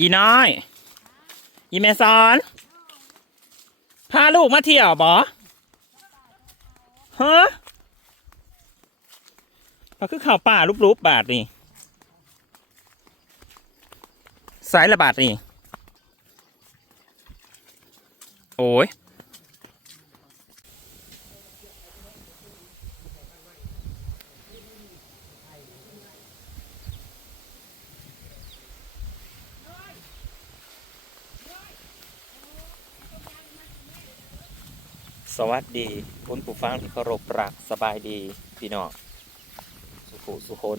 อีน้อยอีแม่สอนพาลูกมาเที่ยวบ่ฮะก็คือข่าวป่ารูปบาทนี่สายระบาดนี่โอ้ยสวัสดีคุณผู้ฟังที่เคารพรักสบายดีพี่น้องสุขุสุคน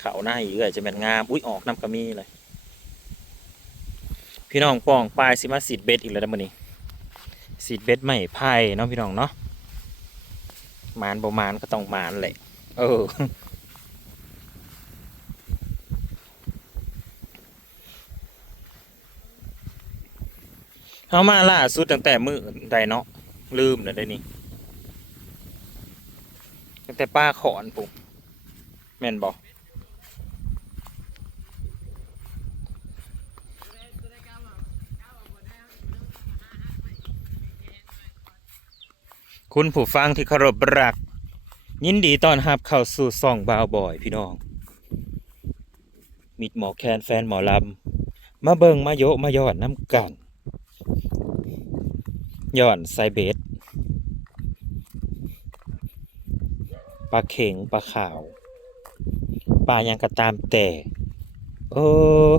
เขาหน้าอีกเลยจะเป็นงามอุ้ยออกน้ำกระมีเลยพี่น้องป้องปลายสิมาสีดเบ็ดอีกแล้วนะมื้อนี้สีดเบ็ดไม่ไผ่เนาะพี่น้องเนาะหมานบ่หมานก็ต้องหมานแหละเข้ามาล่าสุดตั้งแต่มื้อใดเนาะลืมเลยได้นี่ตั้งแต่ป้าขอนปุ๊บแม่นบอกคุณผู้ฟังที่เคารพรักยินดีต้อนรับเข้าสู่ซ่องบ่าวบอยพี่น้องมิดหมอแคนแฟนหมอลำมาเบิ่งมาโยมายอดน้ำกันย้อนไซเบสปลาเข็งปลาขาวปลายังกระตามแต่เออ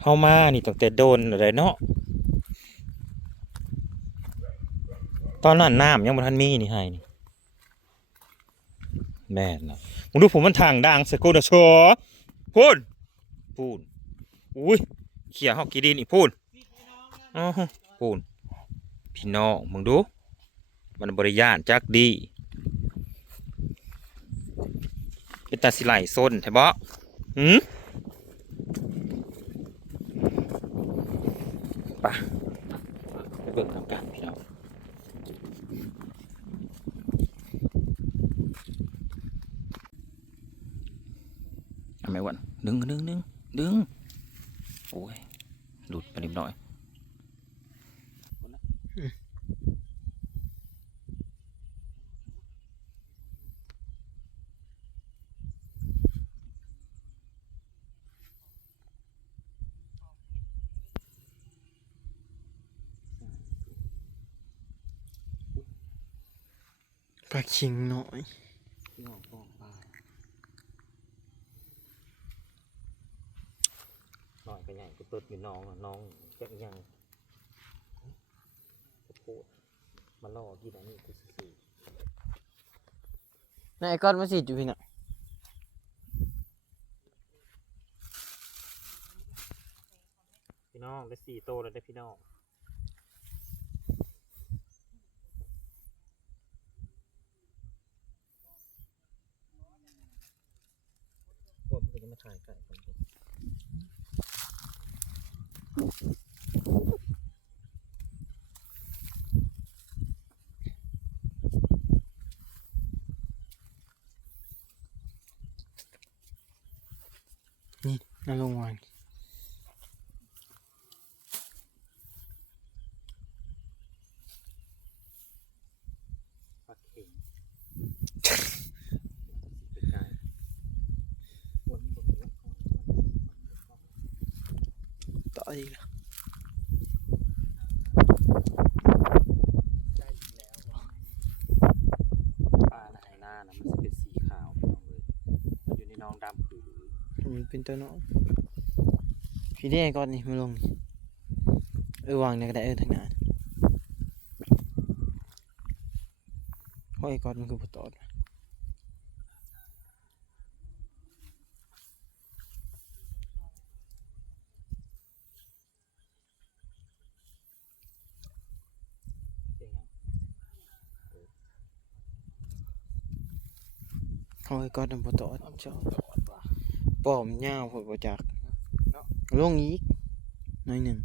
เฮามานี่ตั้งแต่โดนอะไรเนาะตอนนั้นน้ำยังบ่ทันมีนี่ให้นี่แม่นนะมึงดูผมมันทางดังสกุลโชพูนพูนอุ้ยเขี่ยฮอกกีดินอีกพูนอ๋อพูนพี่น้องมึงดูมันบริยานจักดีเป็นตาสิไหลส้นใช่บ่ปะไปเบิ่งทำการพี่น้องทำไมวะดึงโอ้ยหลุดไปนิดหน่อยปลาคิงน้อยน้องป้องปลาหน่อยก็ใหญ่ก็เปิดมีน้องน้องจักยังพูดมาล่อกินอันนี้กูสินายก้อนมาสิจุพี่น่ะพี่น้องได้4 โตแล้วได้พี่น้องพวกมึงจะมาถ่ายไก่กันนี่น่าลงวันปลาเข็งต่ออีกแล้วปลาในหน้านะมันจะเป็นสีขาวพี่น้องเลยอยู่ในน้องดำคือ มันเป็นตัวน้องพี่ได้ก้อนนี่มาลงวางในกระดาษทางหน้าห้อยก้อนมันคือผู้ตอดห้อยก้อนมันผู้ตอดเจ้าป้อมยาวผู้ประจักลงอีกหน่อยหนึ่ง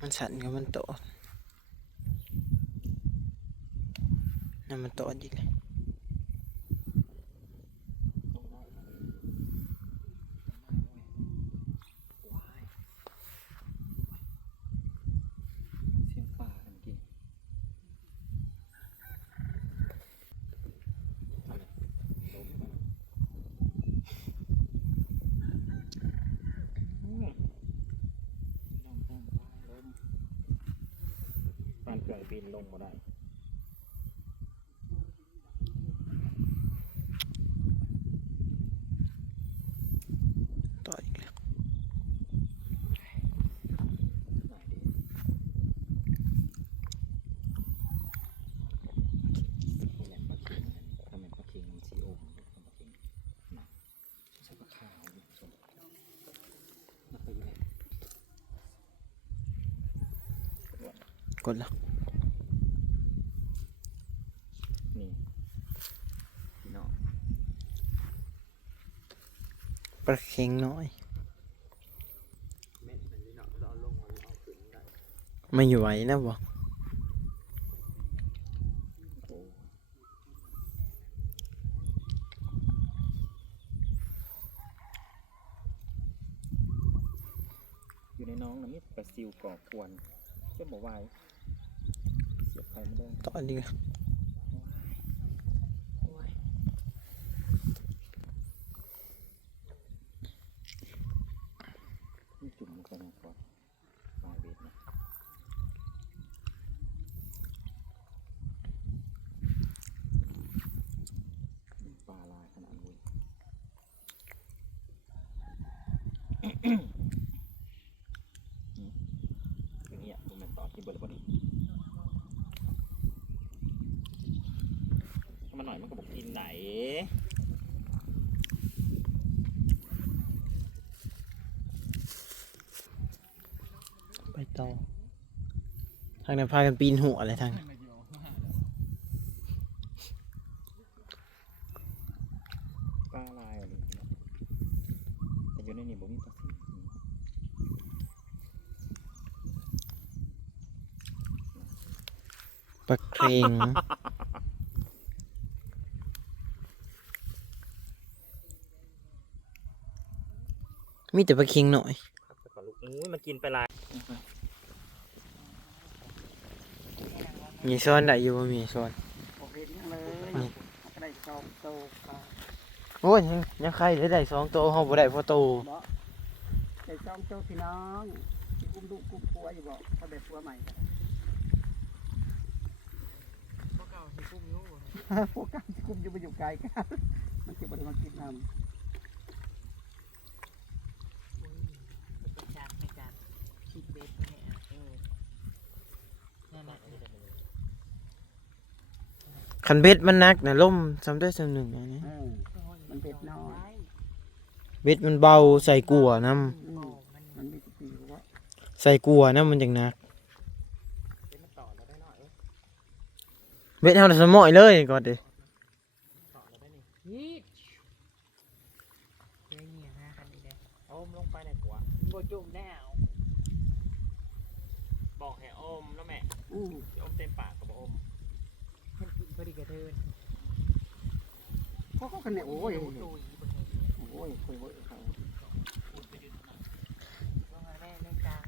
มันสั่นกับมันตอดนั่นมันตอดอีกเลย เสียงป่ากันเมื่อกี้ปานเครื่องบินลงมาได้ ตอดอีกแล้ว ทำเป็นปลาเค็งสีโอ่งปลาเค็งหนักใช้ปลาขาวสมนักไปอยู่ไหน กดแล้ว นี่พี่น้อง ปลาเค็งน้อยไม่อยู่ไหวนะบ่ โอ้อยู่ในน้องนะมีปลาซิวก่อกวนจะบอกว่าเสียบไข่ไม่ได้ ตอดอีกแล้ว นี่จุ่มลงไปในก่อนปลายเบ็ดนะปลาลายขนาดนี้อย่างเงี้ยมันต่อที่เบอร์พอดีถ้ามันหน่อยมันก็บอกกินไหน ไปต่อทางนั้นพากันปีนหัวอะไรทางนั้น ปลาลายอะไรเนาะแต่อยู่ในนี้บ่มีปลาซิว ปลาเค็งมีแต่ปลาเค็งหน่อย ครับแต่ก่อนลูกอุ้ยมันกินไปลาย มีซ้อนได้อยู่บ่มีซ้อน โอเคนี่เลยก็ได้จอมโตปลา โอ้ยยังใครได้2ตัวเฮาบ่ได้พอโต เนาะได้จอมโตพี่น้องที่กุ้มดุกุ้มปัวอยู่บอกถ้าแบบปัวใหม่พวกเก่าที่กุ้มอยู่พวกเก่าที่กุ้มอยู่ไปอยู่ไกลกันมันจะบริมากินน้ำคันเบ็ดมันหนักน่ะล่มซ้ำได้ซ้ำหนึ่งอันนี้ มันเผ็ดน้อย เบ็ดมันเบาใส่กัวน้ มันมีสติว่า ำใส่กัวน้ำมันจังหนักเบ็ดเฮาน่ะสมอยเลยก่อนดิ นี่เงี้ยนะคันนี้เลย เอาอมลงไปในหัว โบจุ่มแน่ บอกให้อมแล้วแม่ อืม สิอมเต็มปากกับบ่อม เห็นกินพอดีกระเทินเขากันเนี่ยโอ้ยโอ้ยคุยโว้ยเขาลงมาแม่ในกลาง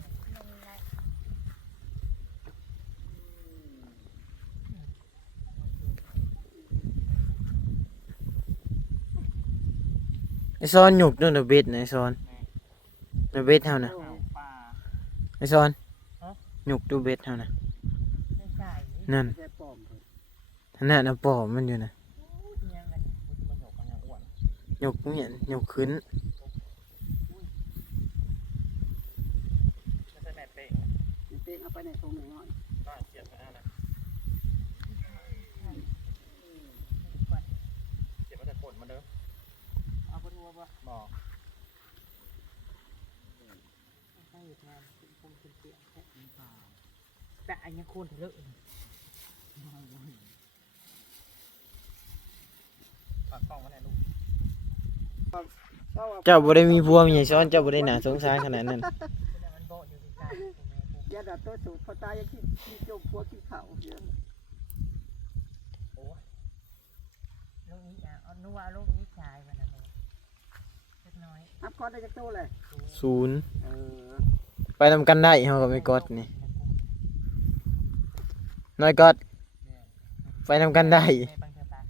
ไอ้ซ้อนหยุกนู่นน่ะเบ็ดน่ะไอ้ซ้อนน่ะเบ็ดเฮาน่ะ ปลา ไอ้ซ้อนหยุกดูเบ็ดเฮาน่ะ ไม่ใช่ นั่น แค่ปลอมเลย ท่านน่ะน่ะปอมมันอยู่น่ะ ยังกัน มันหยกกันอย่างอ้วน หยุกเนี่ยหยุกขึ้น ไม่ใช่แม่เป๊ะ เต้นเอาไปในตรงหนึ่งหน่อย ก็เสียบไปนะเสียบมาแต่กดมาเด้อ เอาไปดูว่า บอก ให้หยุดงานคงเป็นเสียงแค่แต่อันนี้โคนเถอะ ฝากกล้องไว้ไหนลูก เจ้าบ่ได้มีผัวมีไอ้ซ้อนเจ้าบ่ได้น่าสงสารขนาดนั้น มันโบอยู่ที่กลาง ยาดาตัวสูตรพอตายยังที่จมพวกที่เขาเยอะ โอ้ยลูกนี้เอานัวลูกนี้ชายมันอะไรเล็กน้อย นับก้อนได้จากโตเลย ศูนย์ เออ ไปนำกันได้เฮาก็ไม่กดนี่น้อยกดไปนำกันได้ ในบางเทปะ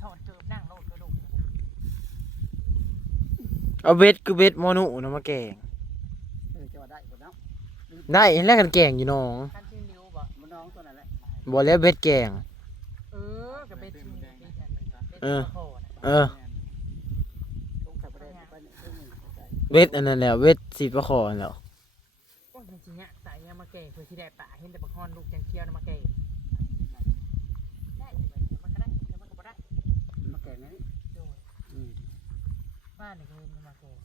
โทษเกือบนั่งโลดกระดูก เอาเบ็ดคือเบ็ดหมอหนูนะมาแกง จะว่าได้หมดแล้ว ได้เห็นแล้วกันแกงอยู่น้อง ขั้นชิ้นนิ้วบ่ มันน้องตัวนั้นแหละ บ่แล้วเบ็ดแกง กับเป็นชิ้นนิ้วเป็นอันหนึ่งเป็น เออ โคนะ เออ ตรงสับประเด็นไปเนี่ยตรงนี้ใจ เบ็ดอันนั้นแหละเบ็ดสีประคอนั่นแหล้ว โอ้ยจริงๆเนี่ยสายเนี่ยมาเก่งเพื่อที่ได้ป่าเห็นแต่บางคนลูกยังเคี้ยวนะมาเก่งได้เดี๋ยวมันก็ได้เดี๋ยวมันก็บ่ได้ มาแก่นี้ โดยบ้านนี่คือมันมาเก่ง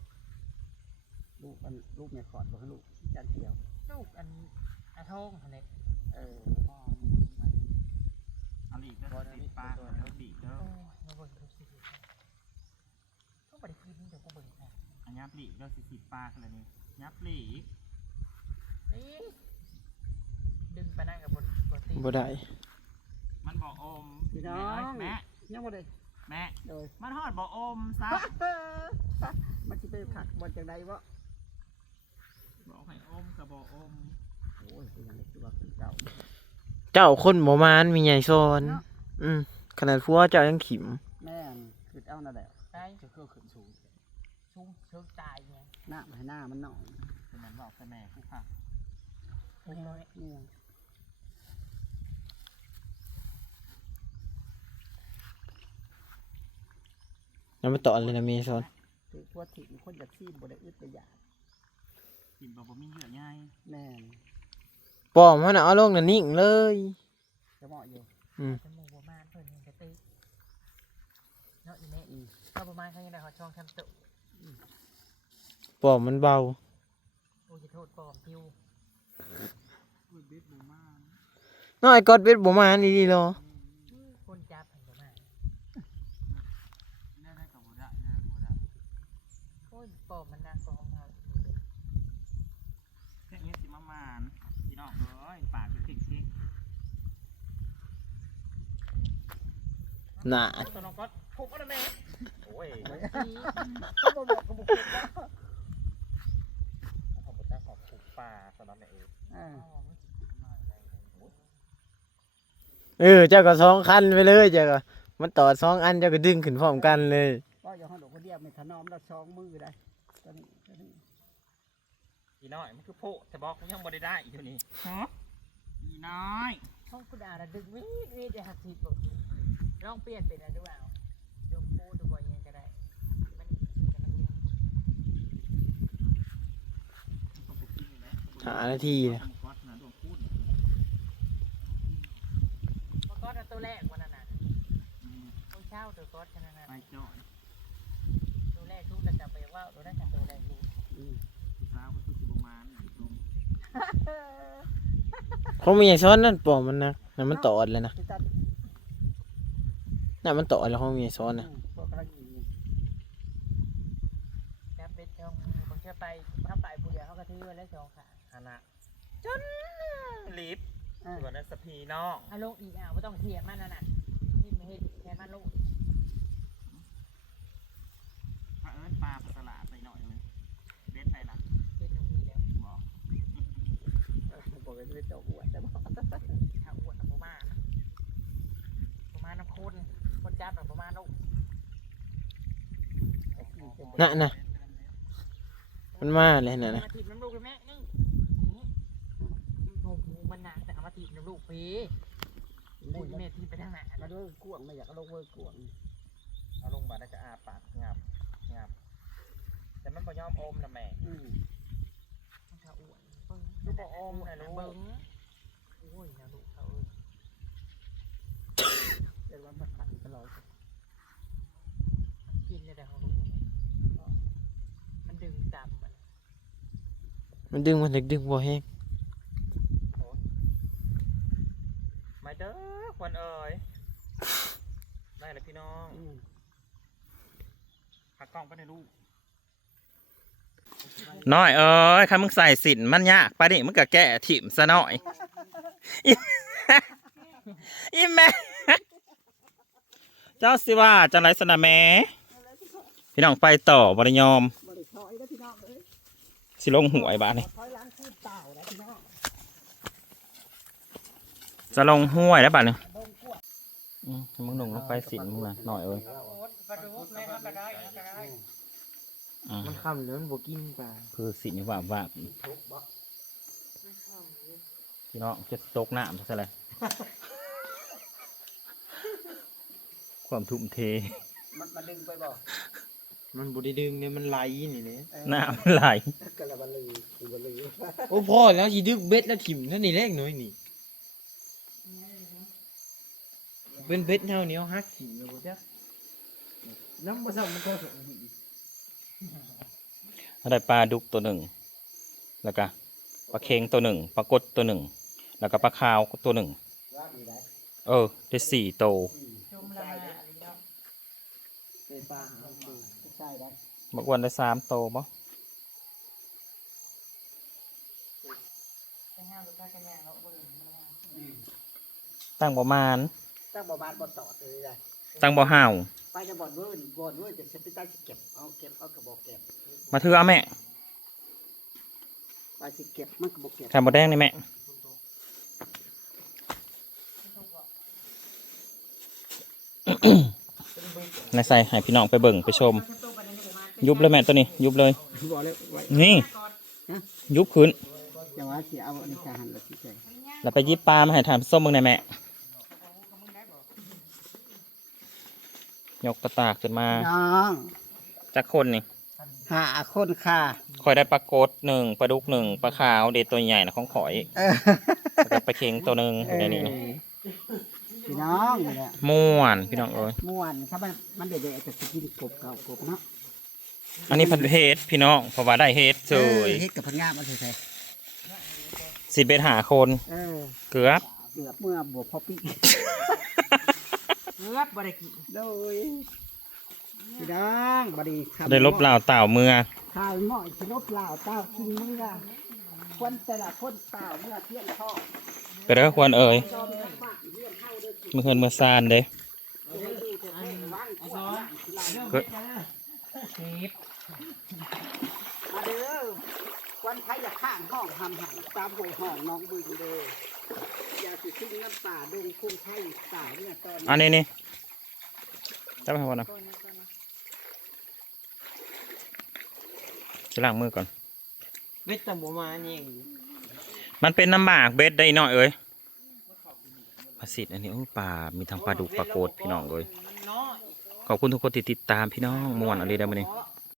ลูกเนี่ยขอดบอกให้ลูกจันเขียว ลูกอันอาทงอันนี้ เออ เอาหลีกเด้อติดปลาเอาหลีกเด้อ โอ้ยมาเบิ่งดูสิต้องบริคืนนี่เดี๋ยวกูเบิ่งนะ อันยับหลีกเด้อสิติดปลากันเลยนี่ยับหลีก นี่ดึงไปนั่งกับบทตี บ่ได้ มันบอกอม พี่น้อง แม่ ยังบ่ได้ แม่ โดย มันฮอดบอกอมซะ มันจะไปขัดบอลจากใดวะ บอกให้อมกับบอกอม โอ้ยเป็นยังไงตัวเป็นเก่า เจ้าคนบ่มานมีใหญ่ซ้อนขนาดผัวเจ้ายังขิม แม่นคือเอานั่นแหละ ได้ จะคือขึ้นสูง ชุ่มเชิงตายไง หน้าให้หน้ามันหน่อย เป็นนั้นบอกใส่แม่ผู้ค่ะ เล็กน้อย นี่ ยังไม่ต่อเลยนะเมซอน คือพวกถิ่นคนอยากซีบบ่ได้อึดได้อยาก กินบอกบ่มีเหยื่อใหญ่ แม่น ปอมมันน่ะเอาลงน่ะนิ่งเลย จะเหมาะอยู่ จมูกประมาณเพิ่นเห็นกระติเนาะอีเน่ก็ประมาณเขายังได้เขาช่องทำตุ ปอมมันเบา โอ้ยโทษปลอมพิว เบ็ดหมูมาน น้อยกดเบ็ดบ่มานดีๆหรอ คนจับเห็นประมาณ ได้กับบ่ได้ได้บ่ได้ โอ้ยปลอมมันหนักกว่าของเรา แค่นี้สิมามานพี่น้องเอ้ยปากจะเค็ก น่ะ ๆตัวน้องก็ถูกแล้วแม่โอ้ย ก็บ่บอกก็บ่คิดแล้ว ขอบคุณจ้าขอบคุณปลาตอนนั้นเอง เจ้าก็2คันไปเลยเจ้าก็มันต่อ2อันเจ้าก็ดึงขึ้นพร้อมกันเลย ก็อย่าห้องดอกคนเดียวไม่ถนอมแล้ว2มือได้ตอนนี้ อีน้อยมันคือโพแต่บอกกูยังบ่ได้อยู่นี่ฮะอีน้อย ห้องคุณอาระดึงวิจะหักทีปุ๊บลองเปลี่ยนเป็นอะไรดูเอายกปูดูบ่อยยังก็ได้มัน5 นาทีนะ ก๊อตนะดวงพูด ก็ตัวแรกวันนั้นน่ะต้องเช่าตัวก๊อตขนาดนั้น ไปจ่อย ตัวแรกรู้แต่จำไปว่าตัวแรกตัวแรกรู้ ผู้สาวก็คือสิบมานตรง เขามีใหญ่ซ้อนนั่นปอมมันนะนั่นมันตอดเลยนะ ที่ตัด นั่นมันตอดแล้วเขามีใหญ่ซ้อนนะ พวกกำลังยิง จับเป็ดช่องบางเชื่อไปถ้าไปผู้เดียวเขาก็ถือไว้แล้วสองขา ฮานะจนลิฟต์ส่วนนั้นสพีน้อง เอาลงอีกไม่ต้องเถียงมันนั่นน่ะที่ไม่ให้แค่มันลง พระเอิญปลาสลาไปหน่อยเลยเบ็ดไปละ เป็นหนุ่มอีแล้ว บอก บอกเลยจะอวดแต่บอก ถ้าอ้วนประมาณน้ำข้นคนจับแบบประมาณลูก น่ะมันมาเลยน่ะนะ มาถีบน้ำลูกเลยแม่นี่โอ้โหมันหนักแต่เอามาถีบน้ำลูกพี่โอ้ยแม่ถีบไปทางไหน มาด้วยกวงไม่อยากเอาลงเวอร์กวง เอาลงบาดจะอาปากงับแต่มันพอยอมอมนะแม่ ถ้าอ้วนเบิ้งลูกบอกอมนะลูกเบิ้งโอ้ยนะลูกเขา เดี๋ยวมาขันตลอด กินเลยแต่ของลูกมันดึงต่ำมัน มันดึงมันดึงบ่แห้ง ไม่เด้อควันเอ๋ยได้เลยพี่น้องหักกล้องไปในลูก น้อยเอ้ยคันมึงใส่สินมันยากไปดิมึงก็แก้ถิ่มซะหน่อยอีอีแม่เจ้าสิว่าจังไรสนะแม่พี่น้องไปต่อบริยอม บ่ได้ถอยแล้วพี่น้องเอ้ย สิลงหวยบ้านนี่ ถอยหล้างคืนเต่าแล้วพี่น้อง จะลงห้วยแล้วบ้านนี่มึงหนุ่งลงไปสินมึงนะหน่อยเอ้ย ปลาดุกแม่ก็ได้ก็ได้ มันค่ำแล้วมันบ่กินปลา คือสินอยู่ว่าพี่น้องจะตกน้ำใช่ไหมความทุ่มเท มันดึงไปบ่ มันบ่ได้ดึงเนี่ยมันไหลนี่เลย น้ำไหล ก็ละบันลือกูบันลือ โอ้พ่อแล้วสิดึกเบ็ดแล้วถิ่มเท่านี้แรกน้อยนี่เป็นเบ็ดเท่านี้เอาฮักถิ่มเลยบ่จ๊ะน้ำบ่ซ้ำมันก็สงหิ ได้ปลาดุกตัวหนึ่งแล้วก็ปลาเค็งตัวหนึ่งปลากดตัวหนึ่งแล้วก็ปลาขาวตัวหนึ่ง ว่าดีได้ ได้4 โตว จมละมาอะไรเนาะ เป็นปลาหาปูใช่ได้ บักวันได้3 โตวบ่ ไปห้ามลูกค้ากันแม่เราบ่อื่นมา ตั้งประมาณ ตั้งบ่บานบ่ต่อเลยได้ ตั้งบ่ห่าว ไปจะบ่อนเวิร์นจะเซ็ตไปตั้งสิเก็บเอากระบอกเก็บ มาถือเอาแม่ ไปสิเก็บมันกระบอกเก็บ ไข่มดแดงนี่แม่นายใส่ให้พี่น้องไปเบิ่งไปชม ยุบเลยแม่ตัวนี้ ยุบเลย บอกเลยไว้ นี่ ยุบขึ้น จะว่าสิเอาในการหันละที่ใจ แล้วไปยิบปลามาให้ทานส้มมึงหน่อยแม่ ยกกระตากขึ้นมา น้อง จากคนนี่ หาคนค่ะ คอยได้ปลากดหนึ่งปลาดุกหนึ่งปลาขาวเด็ดตัวใหญ่นะของข่อย เออ แล้วก็ปลาเค็งตัวหนึ่งอยู่ในนี้ พี่น้องนี่แหละ ม่วนพี่น้องเอ้ย ม่วนถ้ามันเด็ดๆจะกินกบเก่ากบเนาะ อันนี้พันเฮดพี่น้องเพราะว่าได้เฮดเฉย เฮ็ดกับพังงามันใส่ สิเบ็ดหาคน เกือบ เกือบเมื่อบวกพอปี เลือบบ่ได้กิน โดยพี่น้องบดีครับ ได้ลบเหล่าเต่าเมือ ข้าวหม้อสิลบเหล่าเต้ากินมื้อละคนแต่ละคนเต้าเมื่อเที่ยงทอด ก็ได้ควรเอ่ย จอมทั้งฝากเรื่องเข้าเด้อ เมื่อคืนเมื่อซานเด้ ก็ เชฟ มาเด้อวันไทยอย่าข้างห้องทำหันตามหัวห้องน้องบึงเด้ออย่าสิทิ้งน้ำป่าดงคุ้งไทยตายเนี่ยตอน อันนี้นี่จับไปให้ก่อนนะจะล้างมือก่อน เบ็ดตะบ่มานี่เอง มันเป็นน้ำหมากเบ็ดได้หน่อยเอ้ยปลาสิทธิ์อันนี้โอ้ปลา มีทั้งปลาดุกปลาโกดพี่น้องเอ้ย มันน้อย ขอบคุณทุกคนที่ติดตามพี่น้องม่วนอะไรได้มาเนี่ย เนาะ